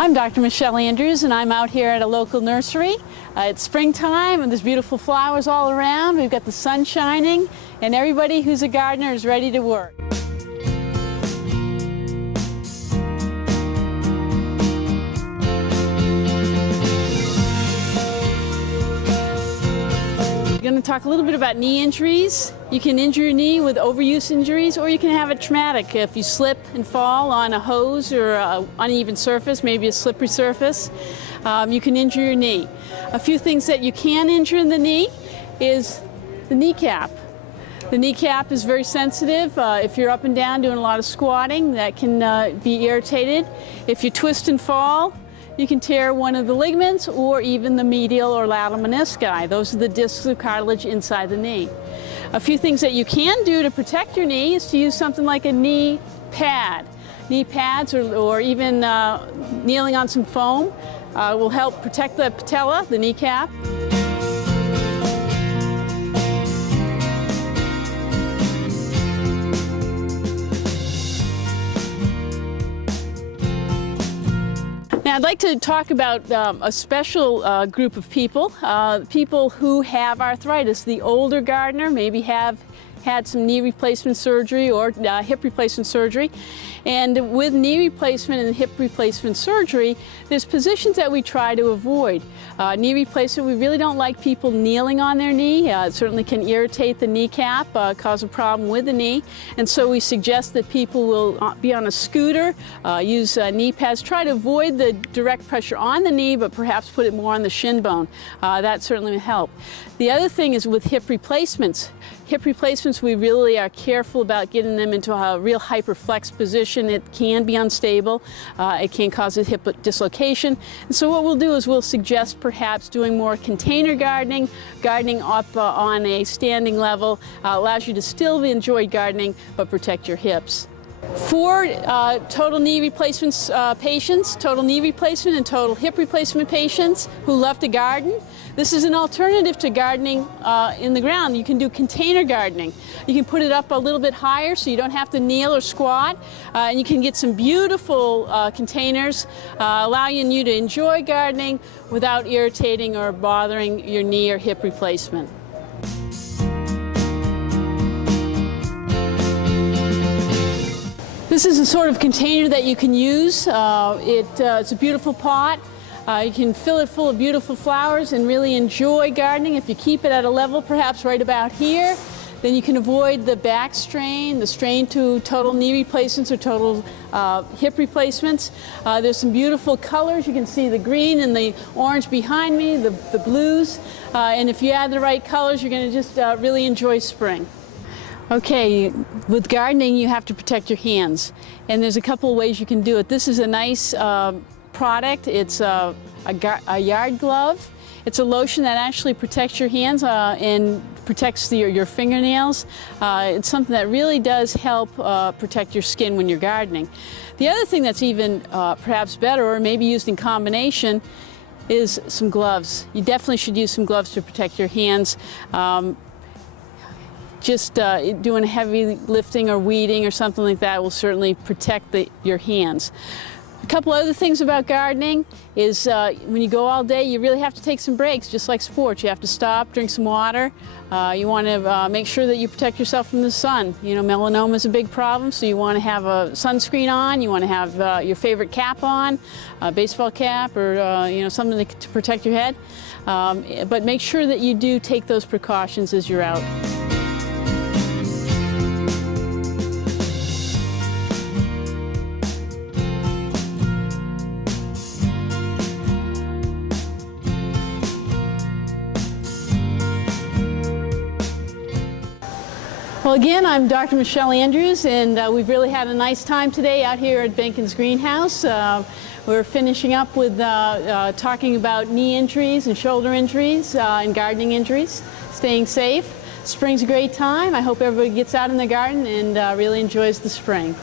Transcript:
I'm Dr. Michelle Andrews, and I'm out here at a local nursery. It's springtime and there's beautiful flowers all around. We've got the sun shining, and everybody who's a gardener is ready to work. We're going to talk a little bit about knee injuries. You can injure your knee with overuse injuries, or you can have it traumatic if you slip and fall on a hose or an uneven surface, maybe a slippery surface. You can injure your knee. A few things that you can injure in the knee is the kneecap. The kneecap is very sensitive. If you're up and down doing a lot of squatting, that can be irritated. If you twist and fall, you can tear one of the ligaments or even the medial or lateral menisci. Those are the discs of cartilage inside the knee. A few things that you can do to protect your knee is to use something like a knee pad. Knee pads or even kneeling on some foam will help protect the patella, the kneecap. Now, I'd like to talk about a special group of people, people who have arthritis. The older gardener maybe have had some knee replacement surgery or hip replacement surgery. And with knee replacement and hip replacement surgery, there's positions that we try to avoid. Knee replacement, we really don't like people kneeling on their knee. It certainly can irritate the kneecap, cause a problem with the knee. And so we suggest that people will be on a scooter, use knee pads, try to avoid the direct pressure on the knee, but perhaps put it more on the shin bone. That certainly will help. The other thing is with hip replacements. Hip replacements, we really are careful about getting them into a real hyperflex position. It can be unstable. It can cause a hip dislocation. And so what we'll do is we'll suggest perhaps doing more container gardening, gardening up on a standing level. Allows you to still enjoy gardening but protect your hips. For total knee replacements patients, total knee replacement and total hip replacement patients who love to garden, this is an alternative to gardening in the ground. You can do container gardening. You can put it up a little bit higher so you don't have to kneel or squat, and you can get some beautiful containers allowing you to enjoy gardening without irritating or bothering your knee or hip replacement. This is a sort of container that you can use. It's a beautiful pot. You can fill it full of beautiful flowers and really enjoy gardening. If you keep it at a level perhaps right about here, then you can avoid the back strain, the strain to total knee replacements or total hip replacements. There's some beautiful colors. You can see the green and the orange behind me, the blues. And if you add the right colors, you're going to just really enjoy spring. Okay, with gardening you have to protect your hands, and there's a couple of ways you can do it. This is a nice product. It's a yard glove. It's a lotion that actually protects your hands and protects your fingernails. It's something that really does help protect your skin when you're gardening. The other thing that's even perhaps better, or maybe used in combination, is some gloves. You definitely should use some gloves to protect your hands. Just doing heavy lifting or weeding or something like that will certainly protect your hands. A couple other things about gardening is when you go all day, you really have to take some breaks, just like sports. You have to stop, drink some water. You want to make sure that you protect yourself from the sun. You know, melanoma is a big problem, so you want to have a sunscreen on. You want to have your favorite cap on, a baseball cap, or you know, something to protect your head. But make sure that you do take those precautions as you're out. Well, again, I'm Dr. Michelle Andrews, and we've really had a nice time today out here at Benken's Greenhouse. We're finishing up with talking about knee injuries and shoulder injuries and gardening injuries, staying safe. Spring's a great time. I hope everybody gets out in the garden and really enjoys the spring.